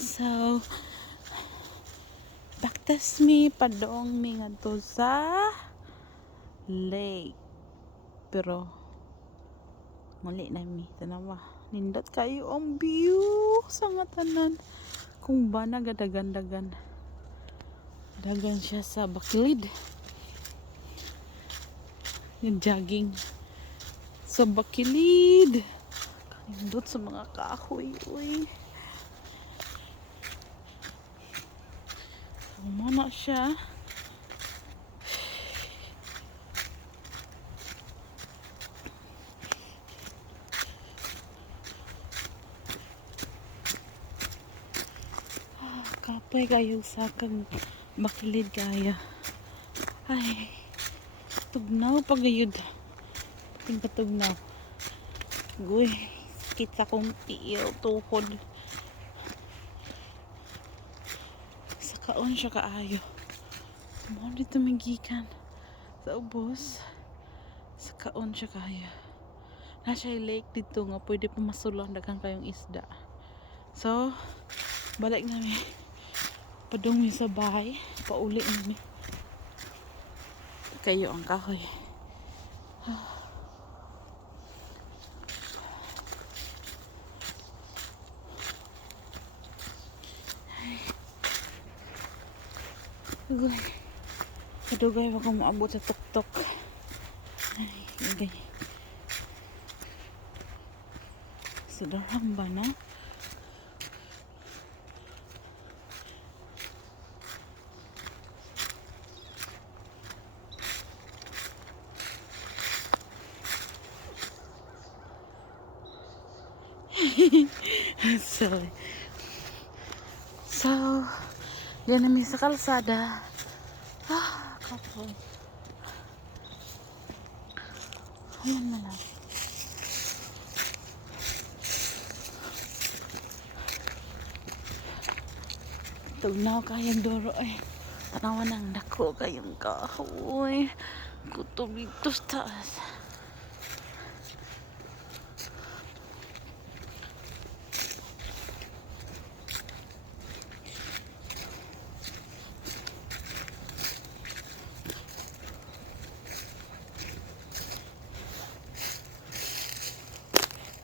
So, baktas mi padong mi ngadto sa lake. Pero mali na mi tanawa. Nindot kayo ang view sa nga tanan. Kung ba nagadagan-dagan. Dagan siya sa bakilid. Yung jogging sa bakilid. Nindot sa mga kahoy. Uy. Umana siya. Kapay kayo sa kag bakilid kaya. Ay, tugnaw pagayod. Pating patugnaw. Guy, kita kong tiil tuhod. Sa kaon siya kaayo. Mo dito magikan sa ubos. Sa kaon siya kaayo. Nasa lake dito nga pwede pumasulang daghang kayong isda. So, balik namin. Padung mi sa bahay, pauli namin. Kayo ang kahoy. Uy. Kadugay ako maabot sa tuktok. Ay, okay. Sudarang ba na? Sorry. So, diyan namin sa kalsada. Kapoy. Ayan na lang. Tugnaw kayang duro eh. Tanawan ng dako kayong kahoy. Kutob dito sa taas.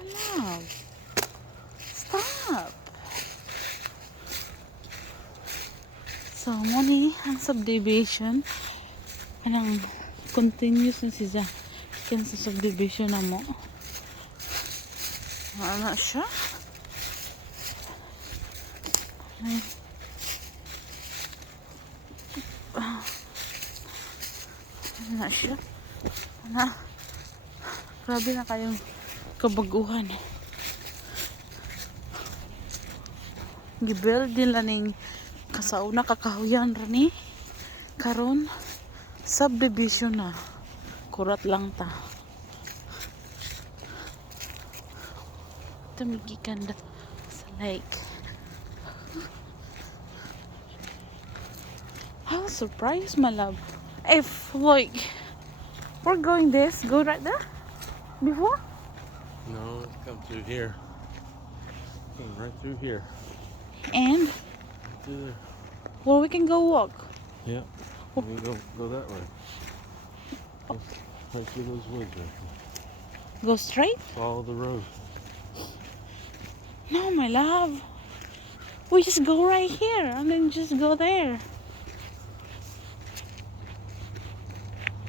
Alam. Stop. So, muna ang subdivision. Anong continuous na siya. Yan sa subdivision na mo. Ano siya? Ay. Ano siya? Ano? Grabe na kayong kabaguhan. Gibuild nila ning kasauna kakahuyan rin karon subdivision na. Kurat lang ta. Tumigikan sa lake. How surprised, my love. If like we're going this, go right there before? No, let's come through here. Come right through here. And Right through there. well, we can go walk. Yeah. We can go that way. Right through those woods right there. Go straight? Follow the road. No, my love. We just go right here and then just go there.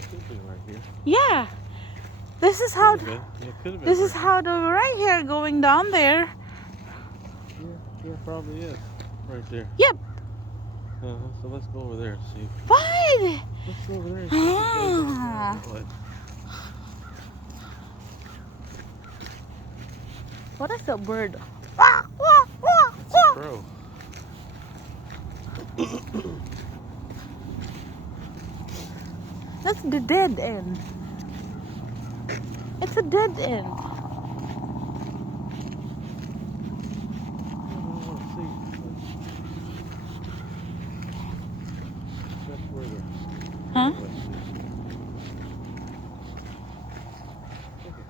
Could be right here. Yeah. This is how Could've been. Yeah, could have been. this is right how the right here going down there. here. Yeah, probably is. Right there. Yep. So let's go over there and see. Fine. Let's go over there and see if it goes Ah. that way. What is that bird? Quack, quack, quack, quack. Bro. That's the dead end. It's a dead end. Huh?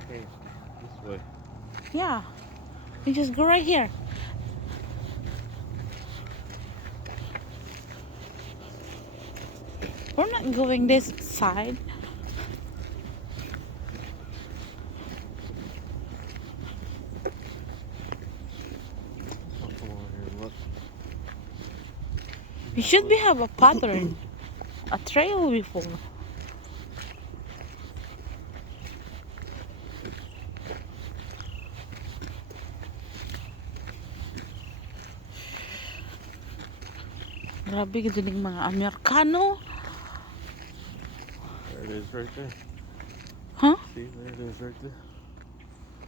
This way. Yeah. You just go right here. We're not going this side. I'll come over here and look. We should be have a pattern, a trail before. Grabe gid ning mga Amerikano. There it is right there. Huh? See, there it is right there.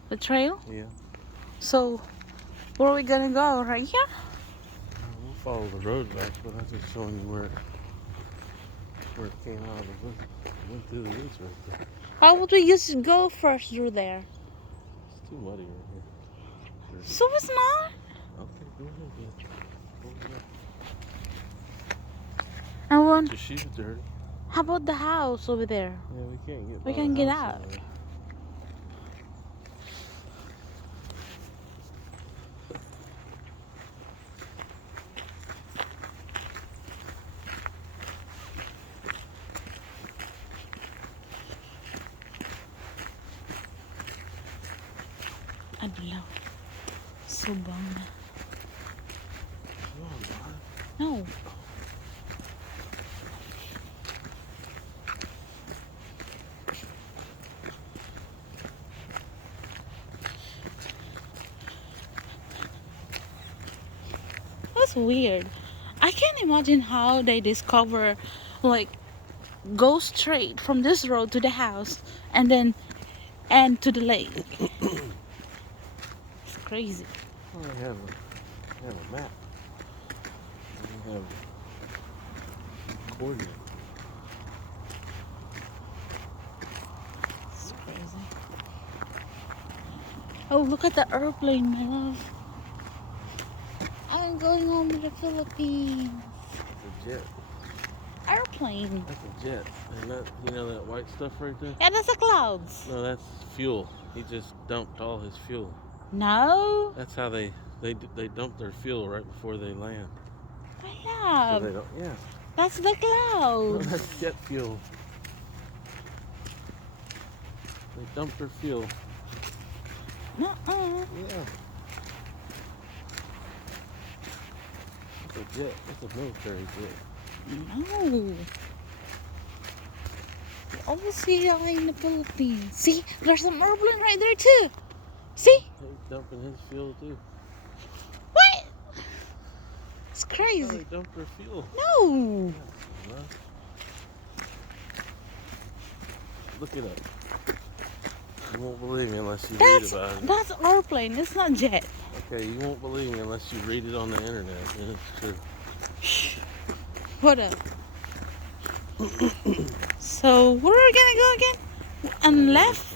The trail? Yeah. So, where are we gonna go? Right here? We'll follow the road back, but I'm just showing you where it came out of the woods. It went through the woods right there. Why would we just go first through there? It's too muddy right here. So it's not. Okay, go ahead. Yeah. Go ahead. I want. Your shoes dirty. How about the house over there? Yeah, we can't get. We by can the get house out. over there. Adlaw. Subang na. Come on, Barb. No. That's weird. I can't imagine how they discover, like, go straight from this road to the house and then end to the lake. It's crazy. Well, they have a map. They have coordinates. It's crazy. Oh, look at the airplane, my love. I'm going home to the Philippines. It's a jet. Airplane. That's a jet. And that, you know that white stuff right there? Yeah, that's the clouds. No, that's fuel. He just dumped all his fuel. No. That's how they dump their fuel right before they land. My So love. they don't. Yeah. That's the No, clouds. that's jet fuel. They dump their fuel. Nuh-uh. Yeah. It's a jet. It's a military jet. No. You always see that in the Philippines. See, there's some airplane right there too. See? He's dumping his fuel too. What? It's Oh, crazy. they dump their fuel. No. Huh? Look it up. You won't believe me unless you read about it. That's airplane. It's not jet. Okay, you won't believe me unless you read it on the internet, and it's true. Shh. What up? So where are we gonna go again? And left.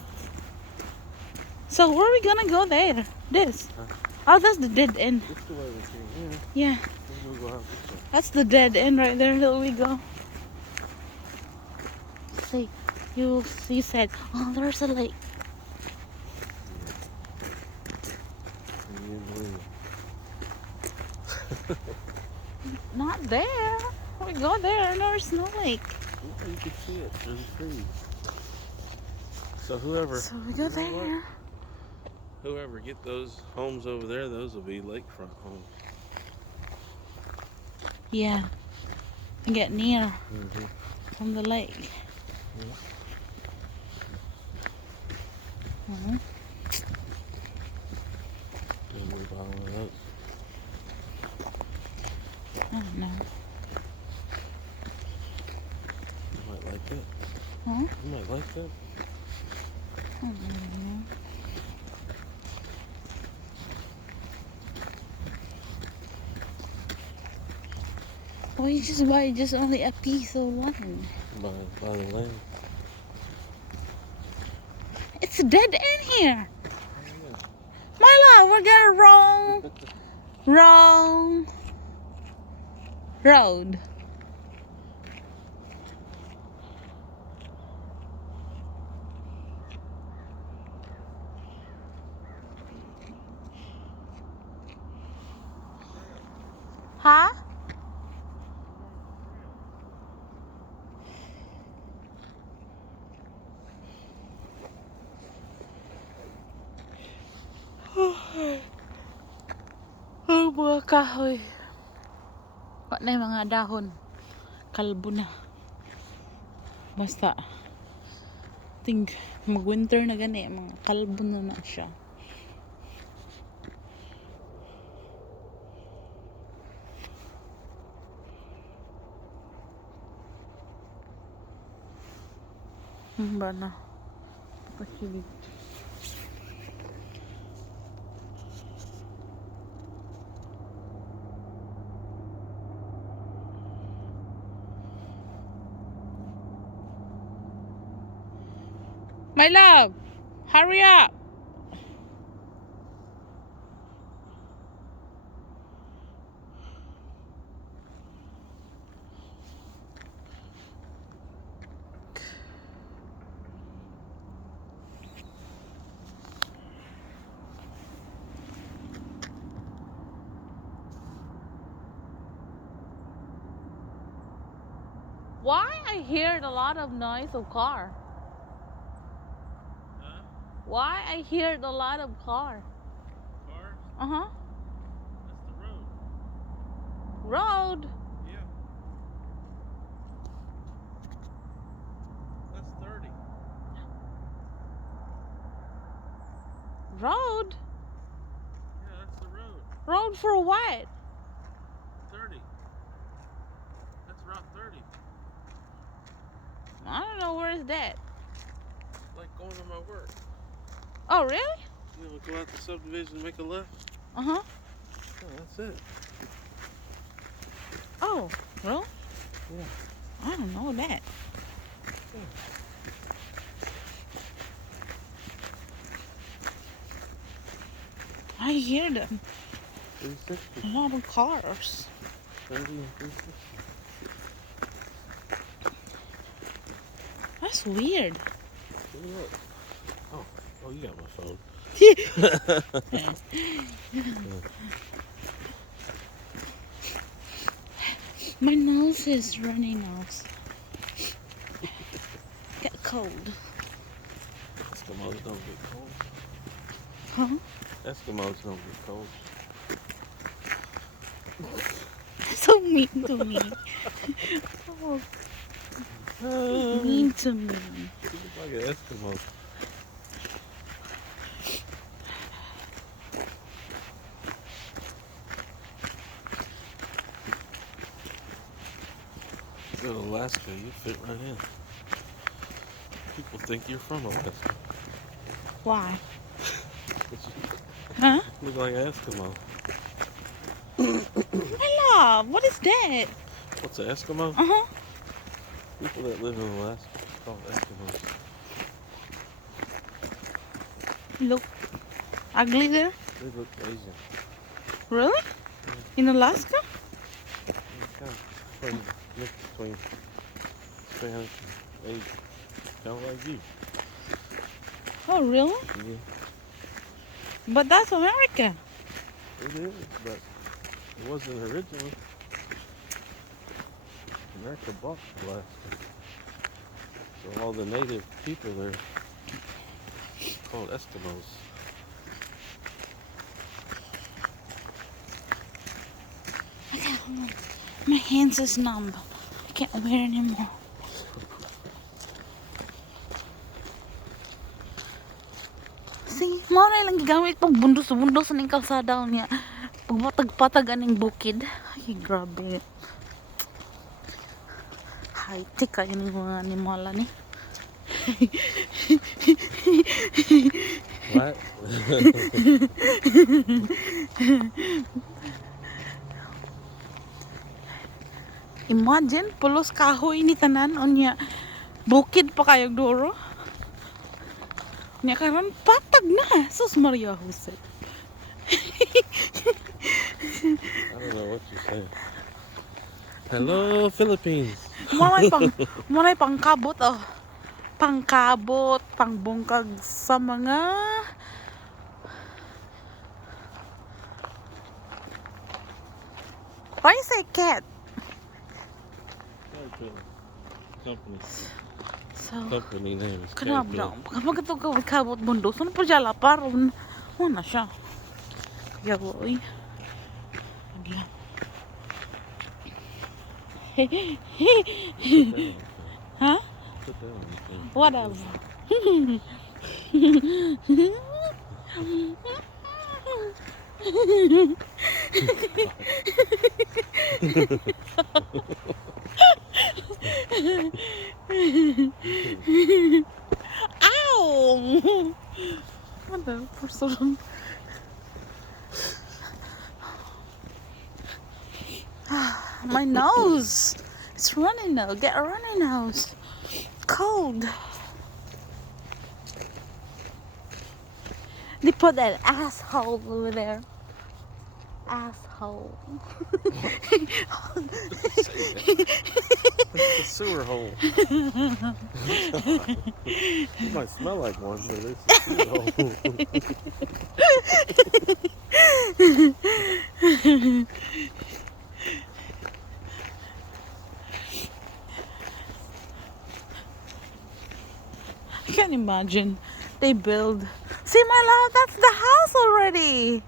So where are we gonna go there? This. Huh? Oh, that's the dead end. This the way we came here. Yeah, Then we'll go out this way. that's the dead end right there. There we go. See, you said, oh, there's a lake. And you didn't believe it. Not there. We go there and there's no lake. Yeah, you can see it through the trees. So whoever So we go you know what? there. Whoever get those homes over there, those will be lakefront homes. Yeah. And get near Mm-hmm. from the lake. Mhm. Don't worry about one of those. I don't know. You might like that. Huh? You might like that. I don't know. Why you just buy just only a piece of land? By the land. It's dead end here. Yeah. My love, we're getting wrong road. Huh? Kahoy. Wa na yung mga dahon. Kalbo na. Basta. Think, mag-winter na gani. Mga kalbo na siya. Ba na? Pakilig. My love, hurry up. Why I heard a lot of noise of car? Huh? Why I heard a lot of car? Cars? Uh-huh. That's the road. Road. Yeah. That's 30. Road. Yeah, that's the road. Road for what? 30. That's Route 30. I don't know, where is that? Like going to my work. Oh, really? You know, go out the subdivision and make a left. Uh-huh. Yeah, that's it. Oh, really? Yeah. I don't know that. I hear them. 360. A lot of cars. 30 and 360. That's weird. Look. Oh, you got my phone. My nose is running off. Get cold. Eskimos don't get cold. Huh? Eskimos don't get cold. So mean to me. Oh, mean to me. You look like an Eskimo. Go to Alaska, you fit right in. People think you're from Alaska. Why? Huh? You look like an Eskimo. My love, what is that? What's an Eskimo? Uh-huh. People that live in Alaska are called Eskimos. Look ugly there? They look Asian. Really? In Alaska? It's kind of funny mix between Spanish and Asian. Kind of like you. Oh, really? Yeah, But that's America. it is, but it wasn't originally. America bought Alaska. So all the native people there are called Eskimos. Okay, hold on. My hands is numb. I can't wear anymore. See, mo na lang gigamit pag bundos-bundos ning kalsada niya. Pag patag-patag aning bukid. Ay, grabe. High-tech kayo ng mga animala ni. What? Imagine, pulos kahoy ni tanan unya bukid pa kayog duro. Nya karon patag na. Sus Maria Jose. I don't know what you're saying. Hello, Philippines. Munay pangkabot oh. Pangkabot, pangbungkag sa mga why you say cat? Company. So, Company name is kenapa Caterpillar. dong? Kapag ito kabot mundo, saan pa dyan lapar? Wala siya. Kaya boy. lang. Huh? Put that on the thing. Whatever. Ow! What the person? My nose. It's running now. Get a running nose. Cold. They put that asshole over there. Asshole. It's a sewer hole. It might smell like one, but it's a sewer hole. I can't imagine. They build. See, my love, that's the house already.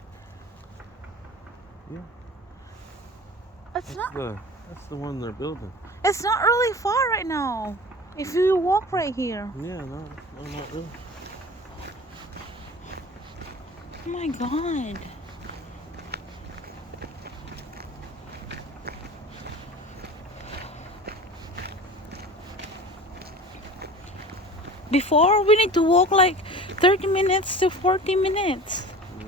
Yeah. It's not. That's the one they're building. It's not really far right now. If you walk right here. Yeah, no, not really. Oh my God. Before, we need to walk like 30 minutes to 40 minutes. Yeah.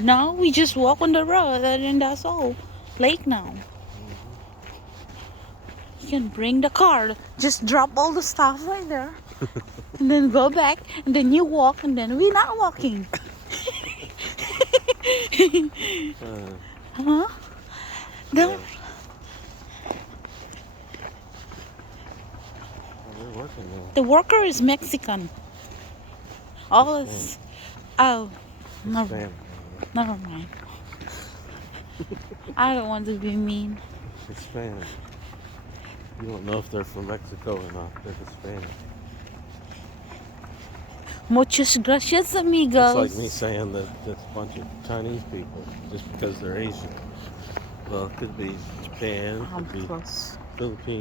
Now we just walk on the road and that's all. Lake now. You can bring the car. Just drop all the stuff right there. And then go back. And then you walk. And then we're not walking. Huh? Yeah. The, They're working now. the worker is Mexican. All is... Oh. Never, Spanish. never mind. I don't want to be mean. It's Spanish. You don't know if they're from Mexico or not. They're Hispanic. Muchas gracias, amigos. It's like me saying that that's a bunch of Chinese people just because they're Asian. Well, it could be Japan, it I'm could be close. Philippines.